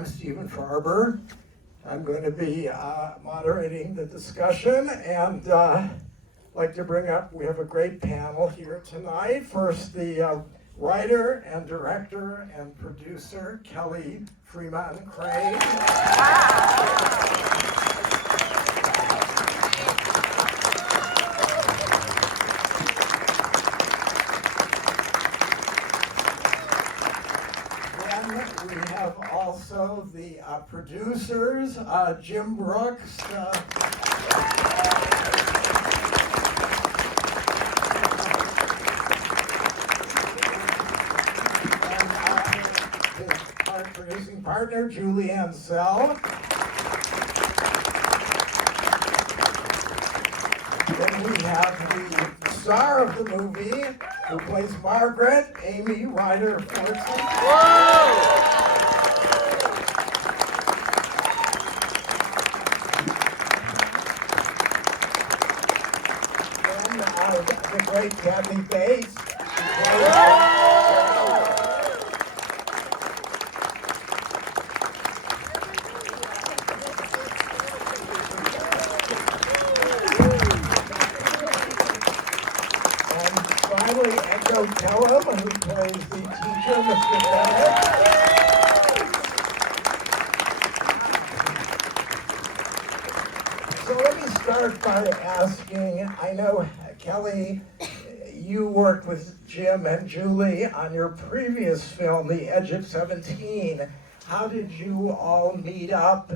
I'm Stephen Farber. I'm going to be moderating the discussion, and I'd like to bring up, we have a great panel here tonight. First, the writer and director and producer, Kelly Fremon Craig. We have also the producers, Jim Brooks, and his producing partner, Julie Ansell. Then we have the star of the movie, who plays Margaret, Amy Ryder Fortson. Whoa! The great Kathy Bates. And finally, Kellum, who plays the teacher, Mr. Bennett. So let me start by asking, I know, Kelly, you worked with Jim and Julie on your previous film, The Edge of 17. How did you all meet up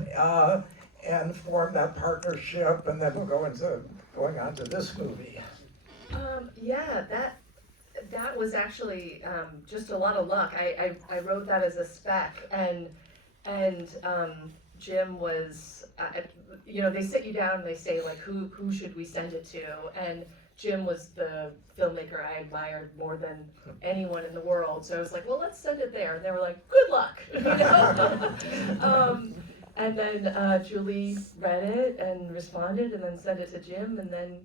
and form that partnership? And then we'll going on to this movie. Yeah, that was actually just a lot of luck. I wrote that as a spec, and Jim was, they sit you down and they say, like, who should we send it to? And Jim was the filmmaker I admired more than anyone in the world. So I was like, well, let's send it there. And they were like, good luck, and then Julie read it and responded, and then sent it to Jim, and then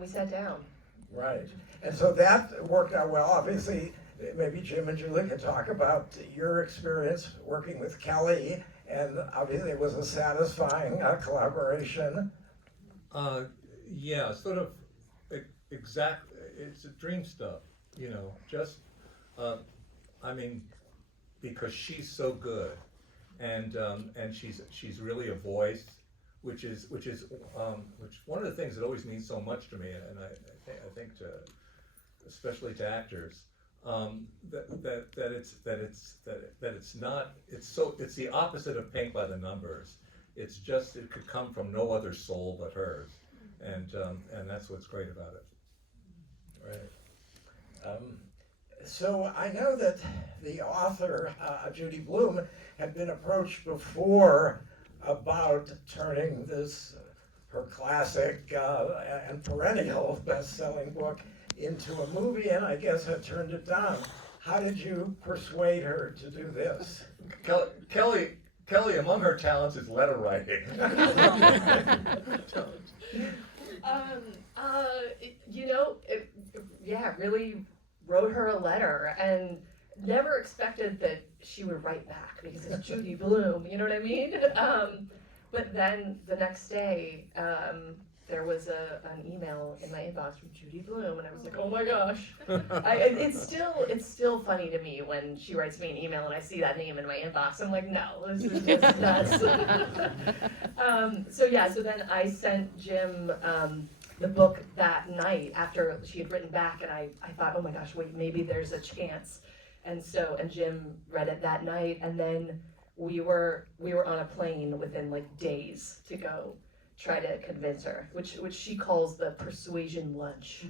we sat down. Right. And so that worked out well. Obviously, maybe Jim and Julie can talk about your experience working with Kelly, and obviously it was a satisfying collaboration. Yeah, sort of exact. It's dream stuff, just, because she's so good, and she's really a voice, which one of the things that always means so much to me, and I think especially to actors, it's the opposite of paint by the numbers. It's just, it could come from no other soul but hers, and that's what's great about it. Right. So I know that the author, Judy Blume, had been approached before about turning this, her classic and perennial best-selling book into a movie, and I guess had turned it down. How did you persuade her to do this? Kelly, among her talents is letter writing. Really wrote her a letter, and never expected that she would write back, because it's Judy Blume, you know what I mean? But then the next day, there was an email in my inbox from Judy Blume, and I was like, oh my gosh. It's still funny to me when she writes me an email and I see that name in my inbox. I'm like, no, this is just nuts. So then I sent Jim the book that night after she had written back, and I thought, oh my gosh, wait, maybe there's a chance. And Jim read it that night, and then we were on a plane within like days to go try to convince her, which she calls the persuasion lunch.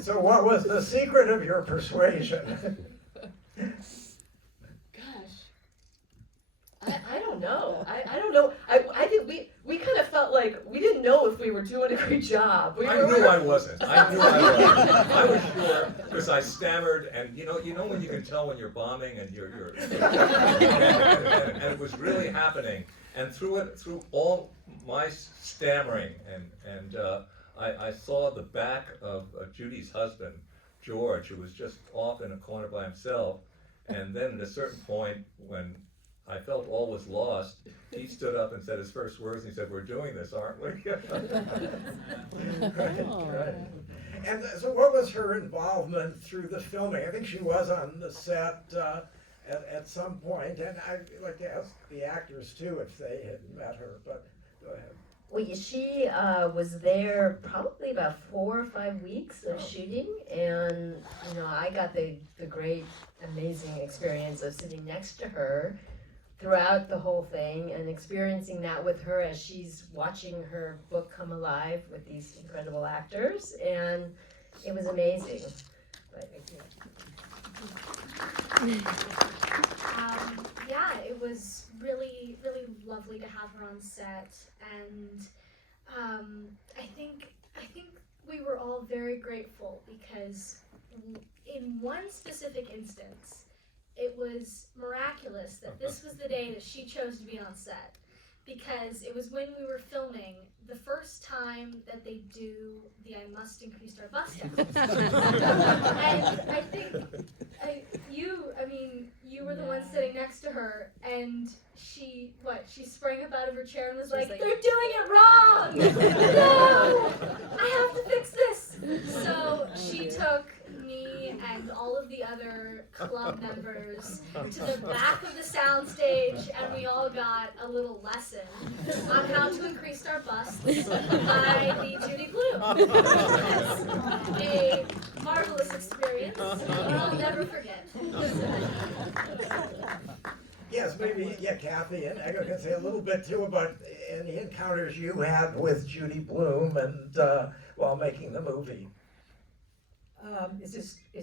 So what was the secret of your persuasion? I don't know. I don't know. I think we kind of felt like we didn't know if we were doing a great job. I knew I wasn't. I was sure, because I stammered, and you know when you can tell when you're bombing and you're and it was really happening. And through all my stammering, and I saw the back of Judy's husband, George, who was just off in a corner by himself, And then at a certain point, when I felt all was lost, he stood up and said his first words, and he said, "We're doing this, aren't we?" Right. And so what was her involvement through the filming? I think she was on the set at some point, and I'd like to ask the actors too if they had met her, but go ahead. Well, she was there probably about 4 or 5 weeks of shooting, and I got the great, amazing experience of sitting next to her throughout the whole thing and experiencing that with her as she's watching her book come alive with these incredible actors, and it was amazing. But, yeah, it was really, really lovely to have her on set, and I think we were all very grateful because in one specific instance, it was miraculous that this was the day that she chose to be on set, because it was when we were filming the first time that they do the "I must increase our bust downs." And I think you were the one sitting next to her, and she sprang up out of her chair and was like, "They're doing it wrong! No! I have to fix this!" So she took me and all of the other club members to the back of the soundstage, and we all got a little lesson on how to increase our busts by the Judy Blume. It was a marvelous experience I'll never forget. Yes, maybe, Kathy, and I can say a little bit too about any encounters you had with Judy Blume and while making the movie. Is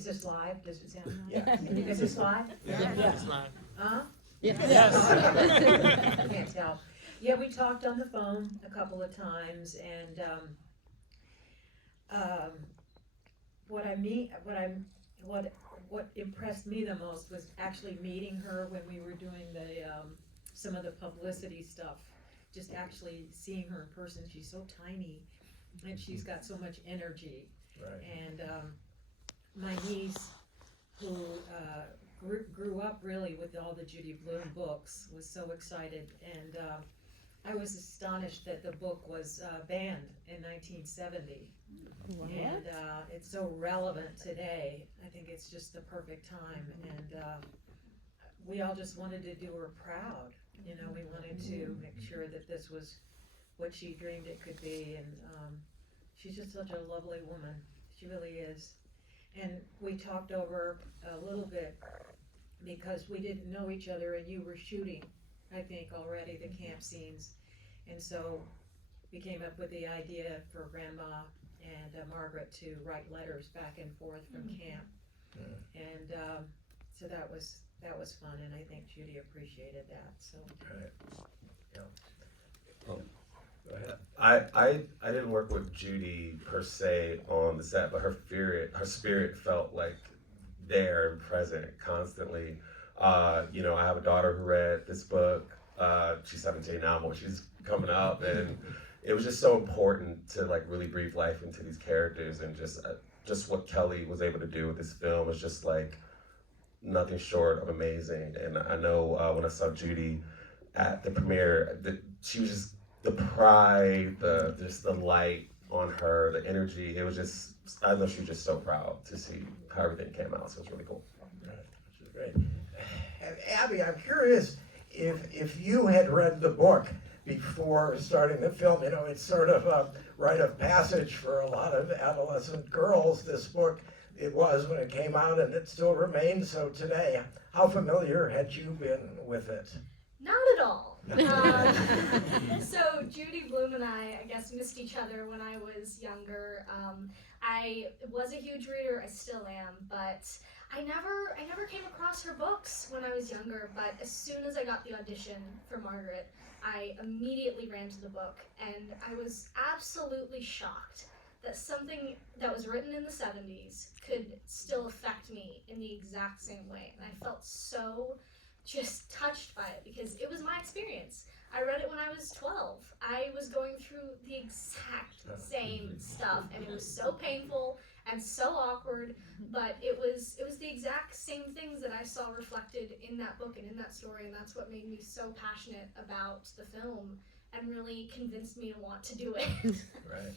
this live? Does it sound live? Yeah. Is this live? Yeah, it's live. Huh? Yes. I can't tell. Yeah, we talked on the phone a couple of times, and what impressed me the most was actually meeting her when we were doing the some of the publicity stuff. Just actually seeing her in person. She's so tiny, and she's got so much energy. Right. And my niece, who grew up really with all the Judy Blume books, was so excited, and I was astonished that the book was banned in 1970. What? And it's so relevant today. I think it's just the perfect time, and we all just wanted to do her proud. We wanted to make sure that this was what she dreamed it could be, and she's just such a lovely woman. She really is. And we talked over a little bit because we didn't know each other, and you were shooting, I think, already the camp scenes. And so we came up with the idea for Grandma and Margaret to write letters back and forth from camp. And so that was fun, and I think Judy appreciated that. So. Right. Yeah. Oh. Go ahead. I didn't work with Judy per se on the set, but her spirit felt like there and present constantly. I have a daughter who read this book. She's 17 now, but she's coming up, and it was just so important to like really breathe life into these characters, and just what Kelly was able to do with this film was just like nothing short of amazing. And I know when I saw Judy at the premiere, she was just the pride, just the light on her, the energy. It was just, I know she was just so proud to see how everything came out. So it was really cool. Right, which is great. And Abby, I'm curious if you had read the book before starting the film. It's sort of a rite of passage for a lot of adolescent girls. This book, it was when it came out, and it still remains so today. How familiar had you been with it? Not at all. So Judy Blume and I guess, missed each other when I was younger. I was a huge reader, I still am, but I never came across her books when I was younger. But as soon as I got the audition for Margaret, I immediately ran to the book, and I was absolutely shocked that something that was written in the 70s could still affect me in the exact same way. And I felt so just touched by it because it was my experience. I read it when I was 12. I was going through the exact same stuff, and it was so painful and so awkward, but it was the exact same things that I saw reflected in that book and in that story, and that's what made me so passionate about the film and really convinced me to want to do it. Right.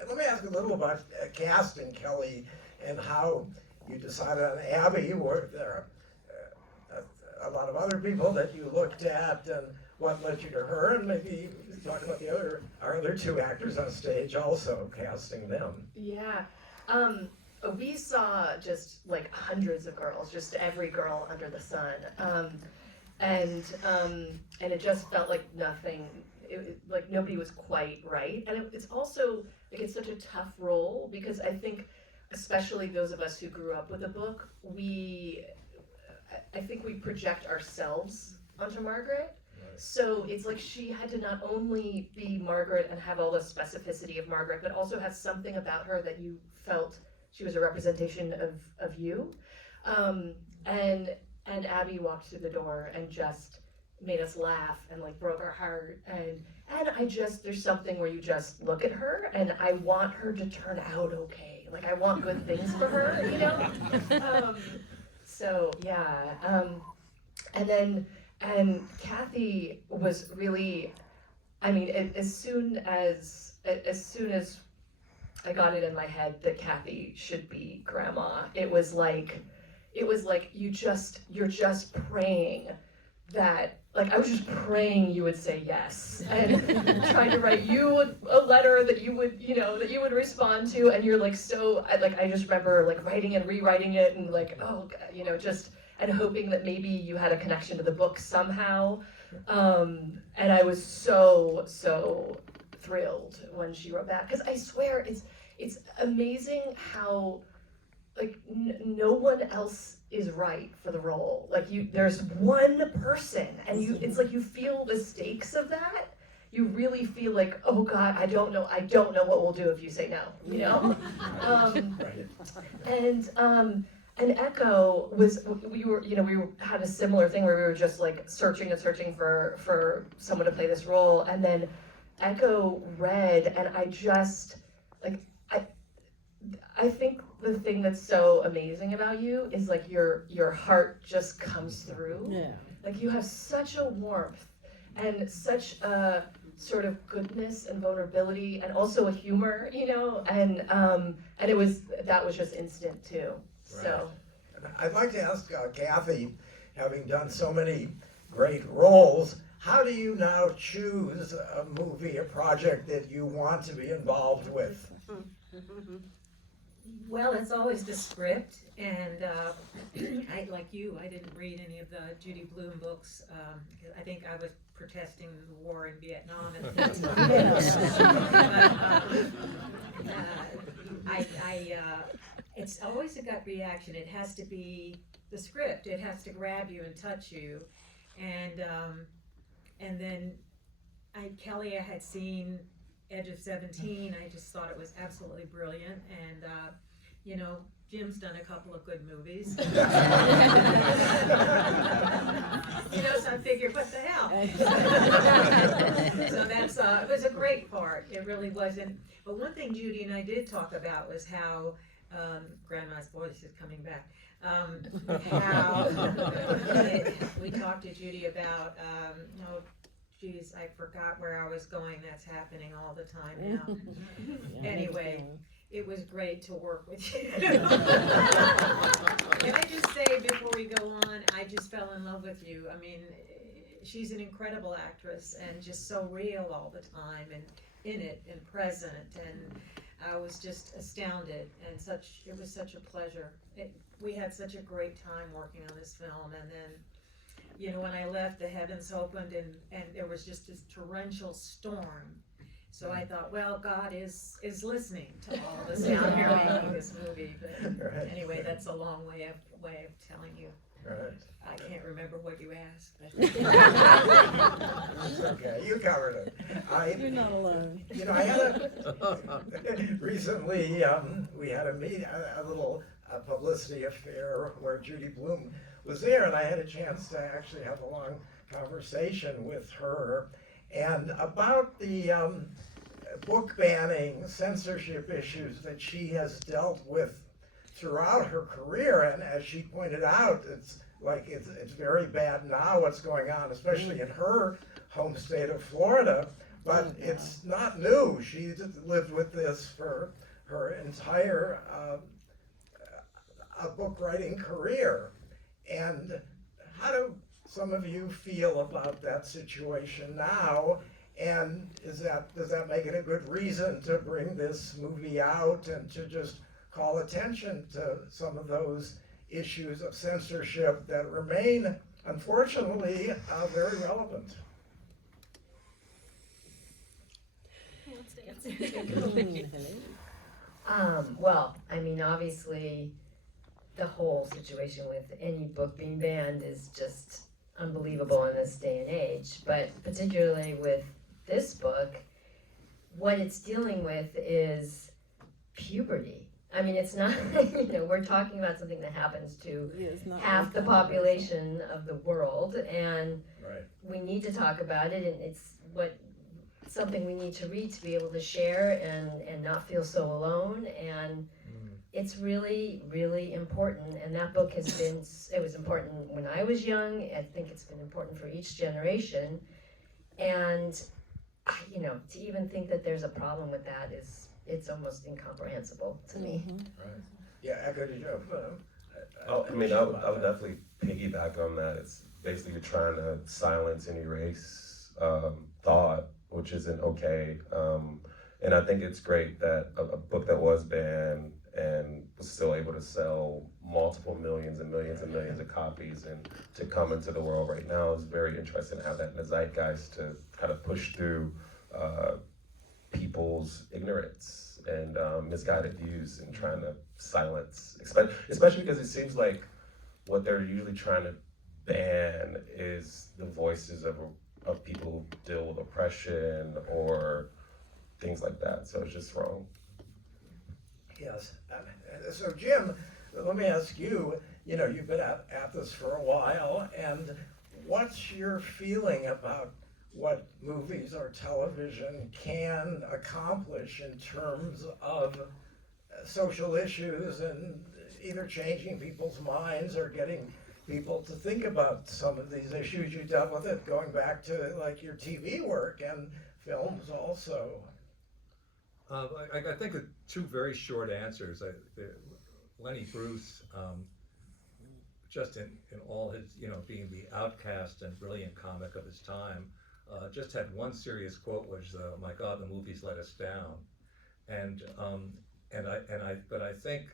And let me ask a little about casting, Kelly, and how you decided on Abby. Were there a lot of other people that you looked at, and what led you to her? And maybe talk about our other two actors on stage, also casting them. Yeah. We saw just like hundreds of girls, just every girl under the sun. And it just felt like nothing, like nobody was quite right. And it's also, like, it's such a tough role, because I think, especially those of us who grew up with the book, I think we project ourselves onto Margaret. So it's like she had to not only be Margaret and have all the specificity of Margaret, but also have something about her that you felt she was a representation of you. And Abby walked through the door and just made us laugh and like broke our heart. And there's something where you just look at her and I want her to turn out okay. Like, I want good things for her, you know? So yeah. And Kathy was really, I mean, as soon as I got it in my head that Kathy should be Grandma, it was like you're just praying that, like, I was just praying you would say yes, and trying to write you a letter that you would respond to, and you're like, so I just remember like writing and rewriting it, and like, oh, you know, just, and hoping that maybe you had a connection to the book somehow. And I was so thrilled when she wrote back, because I swear it's amazing how, like, no one else is right for the role. Like, there's one person, and it's like you feel the stakes of that. You really feel like, oh God, I don't know what we'll do if you say no, you know? And Echo was, we had a similar thing where we were just like searching for someone to play this role, and then Echo read, and I just, like, I think the thing that's so amazing about you is like your heart just comes through. Yeah. Like, you have such a warmth and such a sort of goodness and vulnerability, and also a humor, you know, and that was just instant too. So, I'd like to ask Kathy, having done so many great roles, how do you now choose a movie, a project that you want to be involved with? Well, it's always the script, and I, like you, I didn't read any of the Judy Blume books. I think I was protesting the war in Vietnam at the time. It's always a gut reaction. It has to be the script. It has to grab you and touch you, and then Kelly, I had seen Edge of 17. I just thought it was absolutely brilliant, and you know, Jim's done a couple of good movies. You know, so I figured, what the hell? So that's it was a great part. It really wasn't. But one thing Judy and I did talk about was how Grandma's voice is coming back. How we talked to Judy about no. Geez, I forgot where I was going. That's happening all the time now. Anyway, it was great to work with you. Can I just say before we go on, I just fell in love with you. I mean, she's an incredible actress and just so real all the time and in it and present. And I was just astounded, and it was such a pleasure. We had such a great time working on this film, and then, you know, when I left, the heavens opened, and there was just this torrential storm. So I thought, well, God is listening to all of us down here making this movie. But anyway, that's a long way of telling you. Right. I can't remember what you asked. It's okay, you covered it. You're not alone. You know, I had recently, we had a little publicity affair where Judy Blume was there, and I had a chance to actually have a long conversation with her, and about the book banning, censorship issues that she has dealt with throughout her career, and as she pointed out, it's very bad now what's going on, especially in her home state of Florida, but it's not new. She's lived with this for her entire book writing career. And how do some of you feel about that situation now? And does that make it a good reason to bring this movie out and to just call attention to some of those issues of censorship that remain, unfortunately, very relevant? Who wants to answer? Well, I mean, obviously, the whole situation with any book being banned is just unbelievable in this day and age. But particularly with this book, what it's dealing with is puberty. I mean, it's not, we're talking about something that happens to half the population of the world, and Right. we need to talk about it, and it's something we need to read to be able to share and not feel so alone, and it's really, really important. And that book it was important when I was young. I think it's been important for each generation, and to even think that there's a problem with that it's almost incomprehensible to me. Right. Yeah, Echo, did you have? I would definitely piggyback on that. It's basically trying to silence and erase thought, which isn't okay. And I think it's great that a book that was banned and was still able to sell multiple millions and millions and millions of copies and to come into the world right now is very interesting to have that in the zeitgeist to kind of push through people's ignorance and misguided views and trying to silence, especially because it seems like what they're usually trying to ban is the voices of people who deal with oppression or things like that. So it's just wrong. Yes. So Jim, let me ask you, you've been at this for a while, and what's your feeling about what movies or television can accomplish in terms of social issues and either changing people's minds or getting people to think about some of these issues? You dealt with it going back to like your TV work and films also. I think the two very short answers. Lenny Bruce, just in all his, being the outcast and brilliant comic of his time, just had one serious quote, which "My God, the movies let us down," but I think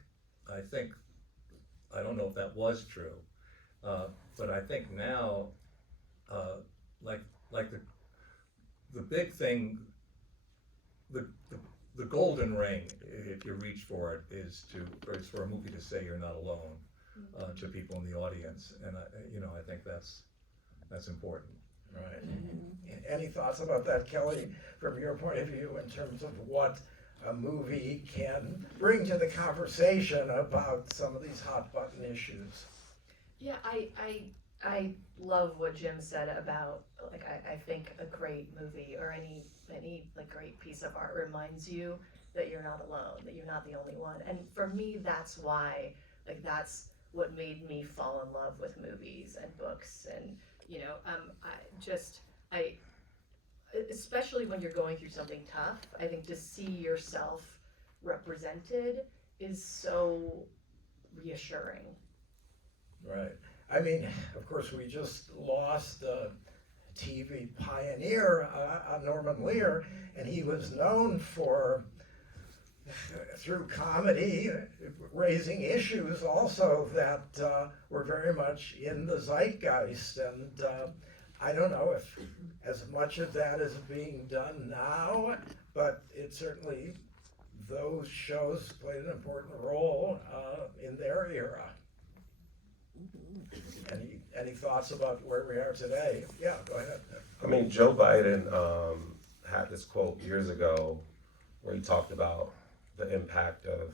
I don't know if that was true, but I think now, like the big thing, the golden ring, if you reach for it, is for a movie to say you're not alone to people in the audience, and I think that's important. Right. Any thoughts about that, Kelly, from your point of view, in terms of what a movie can bring to the conversation about some of these hot button issues? Yeah, I love what Jim said about, I think a great movie or any great piece of art reminds you that you're not alone, that you're not the only one. And for me, that's why, that's what made me fall in love with movies and books. And, I especially when you're going through something tough, I think to see yourself represented is so reassuring. Right. I mean, of course, we just lost a TV pioneer, Norman Lear, and he was known for, through comedy, raising issues also that were very much in the zeitgeist. And I don't know if as much of that is being done now, but it certainly, those shows played an important role in their era. Any thoughts about where we are today? Yeah, go ahead. I mean, Joe Biden had this quote years ago where he talked about the impact of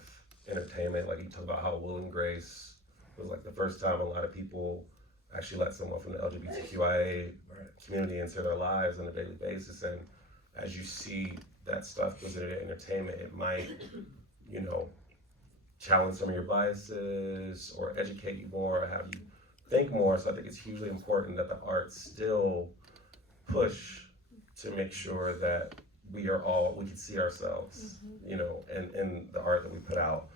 entertainment. Like, he talked about how Will and Grace was like the first time a lot of people actually let someone from the LGBTQIA community into their lives on a daily basis. And as you see that stuff presented in entertainment, it might, you know, challenge some of your biases or educate you more or have you think more. So I think it's hugely important that the arts still push to make sure that we can see ourselves, you know, in the art that we put out.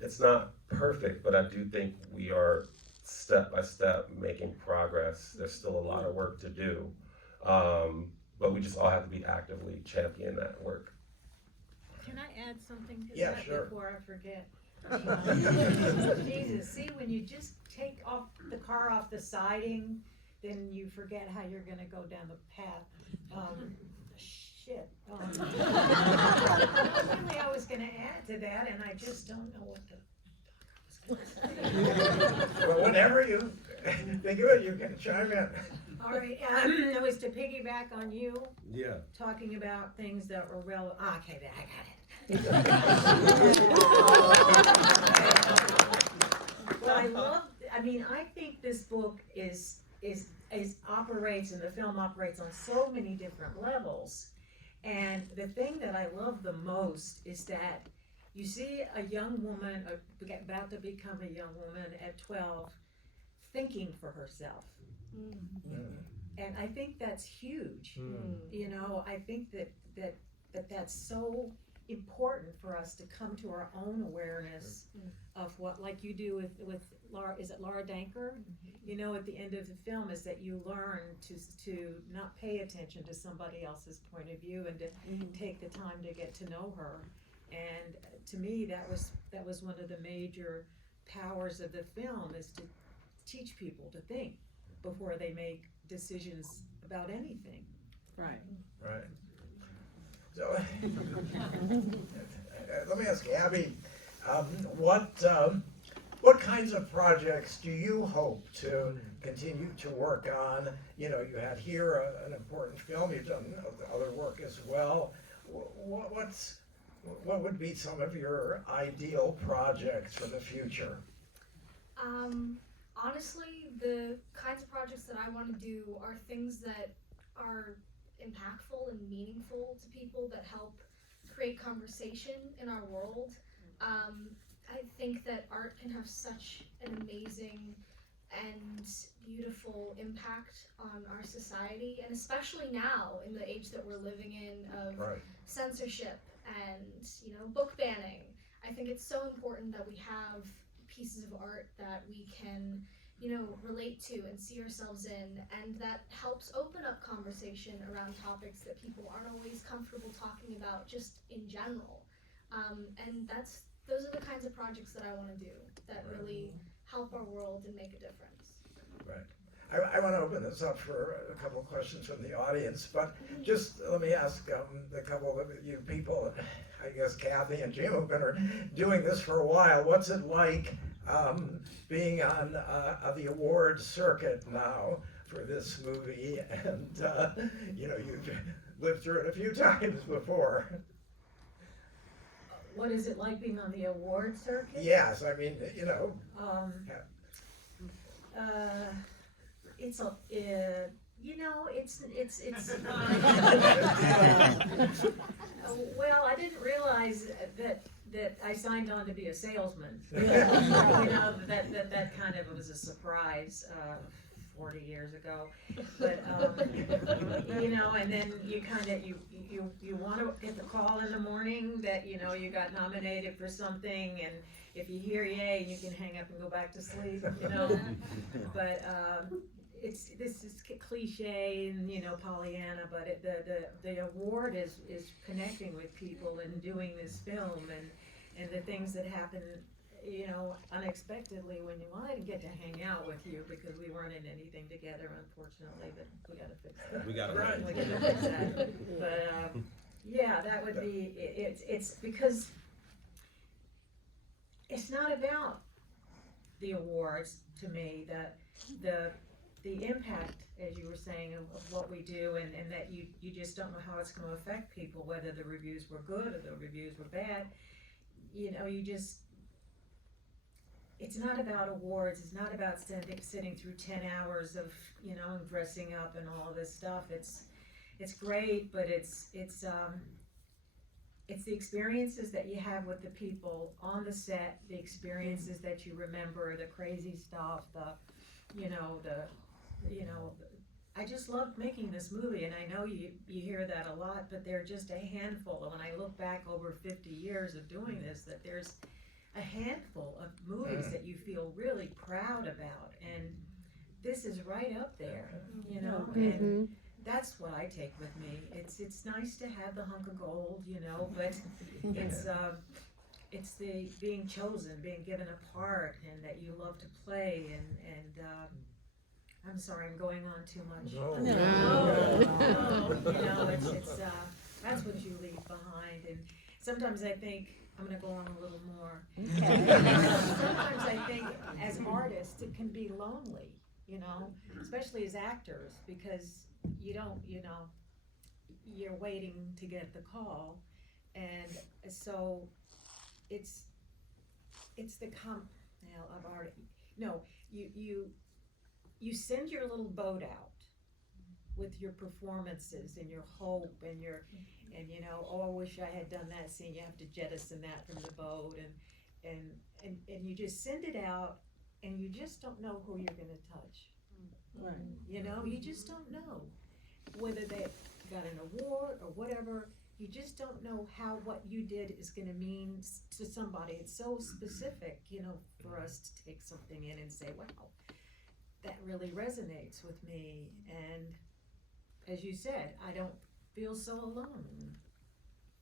It's not perfect, but I do think we are step by step making progress. There's still a lot of work to do, but we just all have to be actively champion that work. Can I add something to Yeah, that sure. before I forget? Jesus, see, when you just take off the car off the siding, then you forget how you're gonna go down the path. Shit. Really, I was gonna add to that, and I just don't know what the fuck I was gonna say. Well, whenever you think of it, you can chime in. All right, it was to piggyback on you, Yeah. talking about things that were relevant. Okay, I got it. Well, I think this book is operates, and the film operates on so many different levels. And the thing that I love the most is that you see a young woman about to become a young woman at 12 thinking for herself. And I think that's huge. You know, I think that's so important for us to come to our own awareness of what, like you do with Laura, is it Laura Danker? You know, at the end of the film is that you learn to not pay attention to somebody else's point of view and to take the time to get to know her. And to me, that was one of the major powers of the film, is to teach people to think before they make decisions about anything. Right. Right. So, let me ask Abby, what kinds of projects do you hope to continue to work on? You know, you had here an important film, you've done other work as well. What would be some of your ideal projects for the future? Honestly, the kinds of projects that I want to do are things that are impactful and meaningful to people, that help create conversation in our world. I think that art can have such an amazing and beautiful impact on our society, and especially now in the age that we're living in of censorship and, you know, book banning. I think it's so important that we have pieces of art that we can, you know, relate to and see ourselves in, and that helps open up conversation around topics that people aren't always comfortable talking about just in general. And those are the kinds of projects that I want to do that really help our world and make a difference. Right. I want to open this up for a couple of questions from the audience, but just let me ask a couple of you people, I guess Kathy and Jim, who've been doing this for a while. What's it like being on the awards circuit now for this movie? And you know, you've lived through it a few times before. What is it like being on the award circuit? Yes, I mean, you know. It's a, you know, it's well, I didn't realize that I signed on to be a salesman. You know, that kind of was a surprise 40 years ago. But you know, and then you kind of you want to get the call in the morning that, you know, you got nominated for something, and if you hear yay, you can hang up and go back to sleep, you know. But this is cliche and, you know, Pollyanna, but the award is connecting with people and doing this film and the things that happen, you know, unexpectedly when I didn't get to hang out with you because we weren't in anything together, unfortunately, but we gotta fix that. We gotta fix that. But yeah, that would be, it's because it's not about the awards to me, that the impact, as you were saying, of what we do, and that you just don't know how it's going to affect people, whether the reviews were good or the reviews were bad. You know, it's not about awards, it's not about sitting through 10 hours of, you know, dressing up and all of this stuff. It's it's great, but it's the experiences that you have with the people on the set, the experiences that you remember, the crazy stuff, I just loved making this movie, and I know you hear that a lot, but they're just a handful. And when I look back over 50 years of doing this, that there's a handful of movies that you feel really proud about, and this is right up there, and that's what I take with me. It's nice to have the hunk of gold, but it's the being chosen, being given a part, and that you love to play, and I'm sorry, I'm going on too much. It's that's what you leave behind, and sometimes I think I'm gonna go on a little more. Sometimes I think as artists it can be lonely, especially as actors, because you don't, you're waiting to get the call, and so it's the I've already you send your little boat out with your performances and your hope and I wish I had done that scene. You have to jettison that from the boat, and you just send it out, and you just don't know who you're gonna touch. Right. You just don't know whether they got an award or whatever. You just don't know how what you did is gonna mean to somebody. It's so specific, for us to take something in and say, wow, that really resonates with me. And as you said, I don't feel so alone.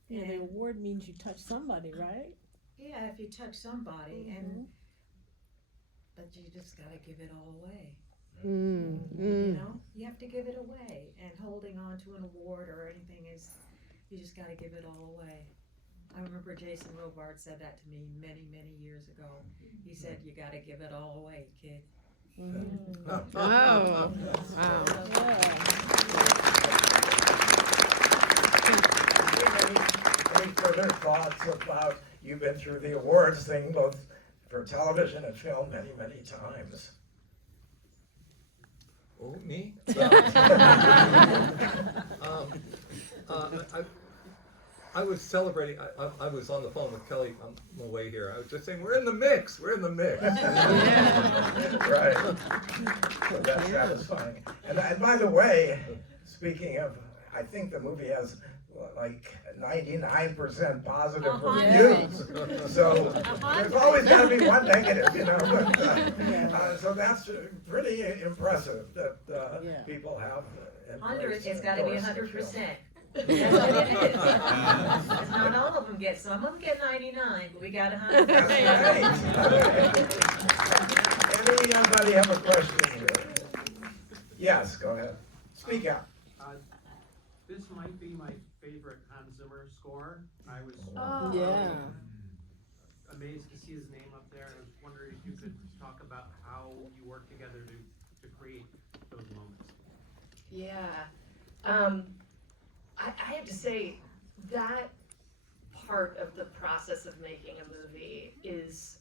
Yeah, the award means you touch somebody, right? Yeah, if you touch somebody, but you just gotta give it all away. You have to give it away, and holding on to an award or anything you just gotta give it all away. I remember Jason Robart said that to me many, many years ago. He said, you gotta give it all away, kid. Wow. Any further thoughts about, you've been through the awards thing both for television and film many, many times. Oh, me? I was celebrating, I was on the phone with Kelly on the way here. I was just saying, we're in the mix. Right. So that's satisfying. And by the way, speaking of, I think the movie has like 99% positive reviews. So there's always got to be one negative, But, so that's pretty impressive that people have. 100, it's got to be 100%. That's what it is. Not all of them get, some of them get 99, but we got 100. Anybody have a question here? Yes, go ahead. Speak out. This might be my favorite Hans Zimmer score. I was amazed to see his name up there, and I was wondering if you could talk about how you work together to create those moments. Yeah. I have to say that part of the process of making a movie is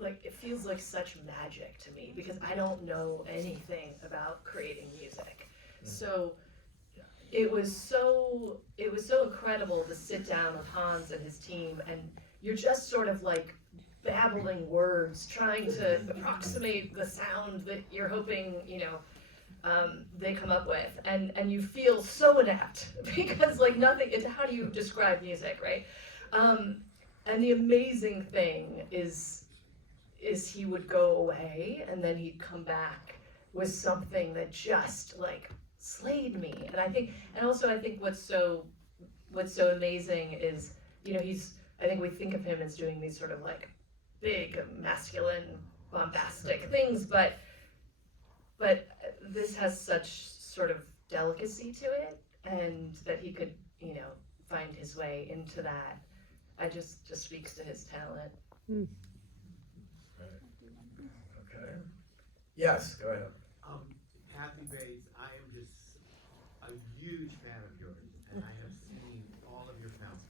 like, it feels like such magic to me, because I don't know anything about creating music. So it was so incredible to sit down with Hans and his team, and you're just sort of like babbling words, trying to approximate the sound that you're hoping, they come up with, and you feel so inept, because like nothing, it's how do you describe music, right? And the amazing thing is he would go away, and then he'd come back with something that just like slayed me. And I think what's so amazing is, I think we think of him as doing these sort of like big, masculine, bombastic things, but this has such sort of delicacy to it, and that he could, find his way into that. I just speaks to his talent. Okay. Yes, go ahead. Happy Bates, I am just a huge fan of yours, and I have seen all of your films.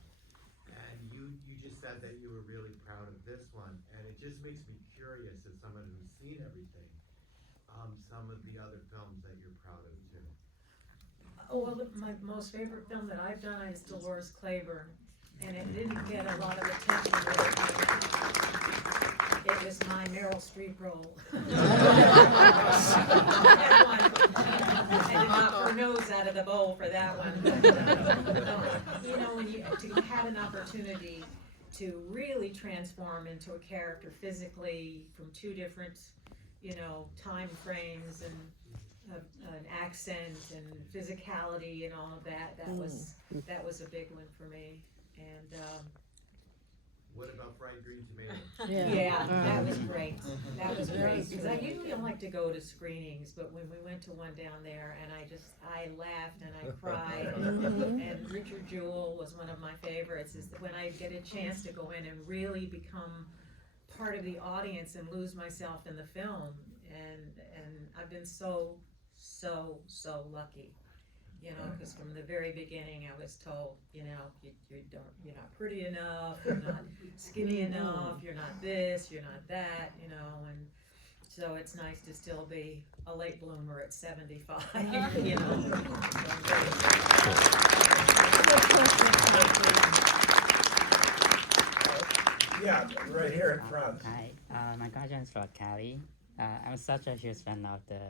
And you just said that you were really proud of this one, and it just makes me curious, as someone who's seen everything, some of the other films that you're proud of too. Oh, well, my most favorite film that I've done is Dolores Claiborne, and it didn't get a lot of attention. It was my Meryl Streep role. That one. I did not knock her nose out of the bowl for that one. You know, when you to have an opportunity to really transform into a character physically from two different, you know, time frames and an accent and physicality and all of that, that was a big one for me. And What about fried green tomatoes? yeah, that was great. That was great. Because I usually don't like to go to screenings, but when we went to one down there, and I laughed and I cried. And Richard Jewell was one of my favorites. Is when I get a chance to go in and really become part of the audience and lose myself in the film. And I've been so lucky. You know, because from the very beginning, I was told, you know, you're not pretty enough, you're not skinny enough, you're not this, you're not that, you know, and so it's nice to still be a late bloomer at 75, you know. Yeah, right here in front. Hi, my question is for Kelly. I'm such a huge fan of the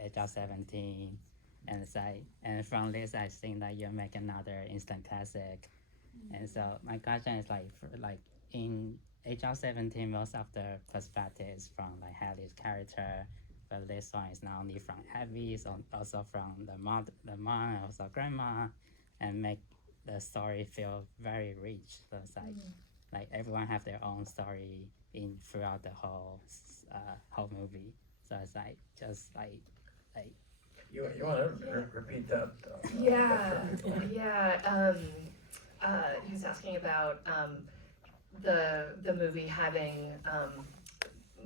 Age of 17. And from this, I think that you make another instant classic. And so my question is like in Age of 17, most of the perspectives from like Hallie's character, but this one is not only from Abby, so also from the mom, and also grandma, and make the story feel very rich. So it's like everyone have their own story throughout the whole movie. So it's like just like. You want to repeat that? Yeah. He was asking about the movie having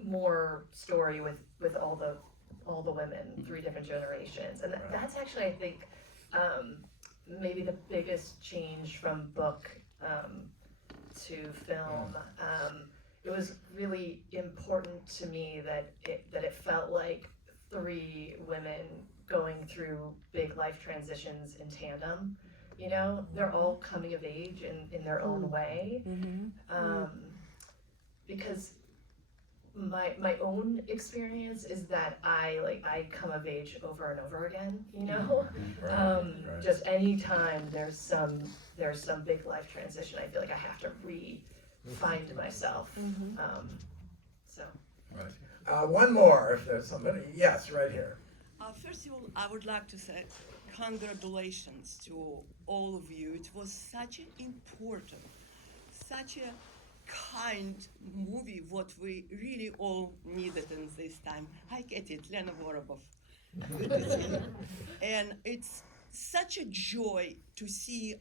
more story with all the women, 3 different generations, and that's actually, I think, maybe the biggest change from book to film. It was really important to me that it felt like 3 women going through big life transitions in tandem. You know, they're all coming of age in their own way. Because my own experience is that I come of age over and over again, you know? Just anytime there's some big life transition, I feel like I have to find myself. So. Right. One more, if there's somebody. Yes, right here. First of all, I would like to say congratulations to all of you. It was such an important, such a kind movie, what we really all needed in this time. I get it, Lena Vorobov. And it's such a joy to see.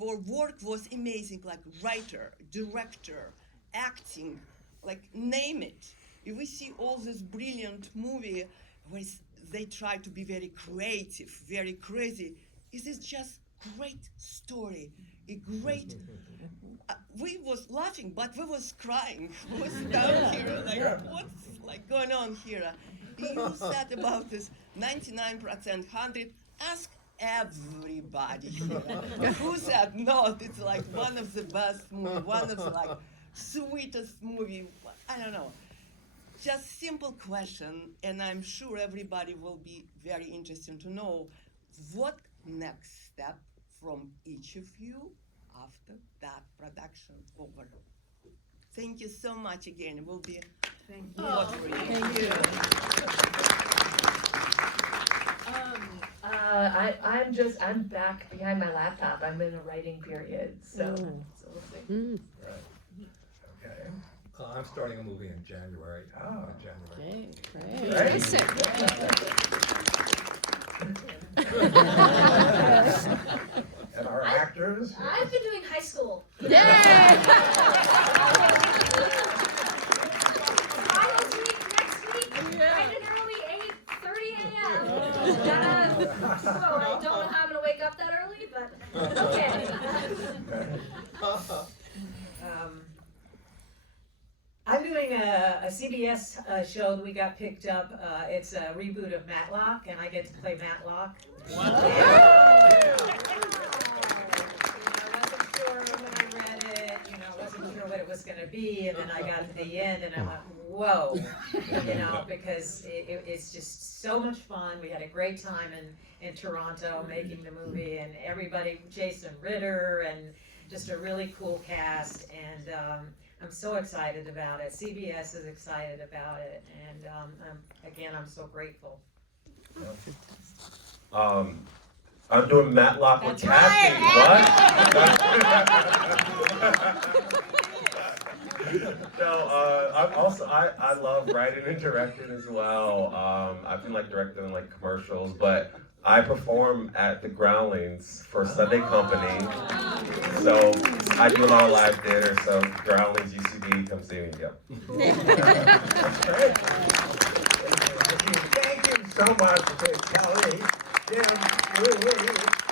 Your work was amazing, like writer, director, acting, like name it. If we see all this brilliant movie where they try to be very creative, very crazy, it is just great story, a great. We was laughing, but we was crying. We was down here like, what's like going on here? You said about this 99%, 100. Ask everybody. Who said no? It's like one of the best movie, one of the like sweetest movie. I don't know. Just simple question, and I'm sure everybody will be very interested to know what next step from each of you after that production over. Thank you so much again. It will be watering. Thank you. I'm back behind my laptop. I'm in a writing period, so we'll see. Right. Okay. I'm starting a movie in January. Oh. January. Great. And our actors? I've been doing high school. Finals week next week, bright and early, 8:30 a.m. So I don't know how I'm gonna wake up that early, but okay. I'm doing doing a CBS show that we got picked up. It's a reboot of Matlock, and I get to play Matlock. Wow. Wasn't sure what it was going to be, and then I got to the end, and I went, whoa, because it's just so much fun. We had a great time in Toronto making the movie, and everybody, Jason Ritter, and just a really cool cast, and I'm so excited about it. CBS is excited about it, and I'm so grateful. I'm doing Matlock with Kathy. What? No, I love writing and directing as well. I've been directing commercials, but I perform at the Groundlings for Sunday Company. So I do a lot of live theater, so Groundlings, UCB, come see me. Yep. That's great. Thank you so much to Kelly, Jim, Julie,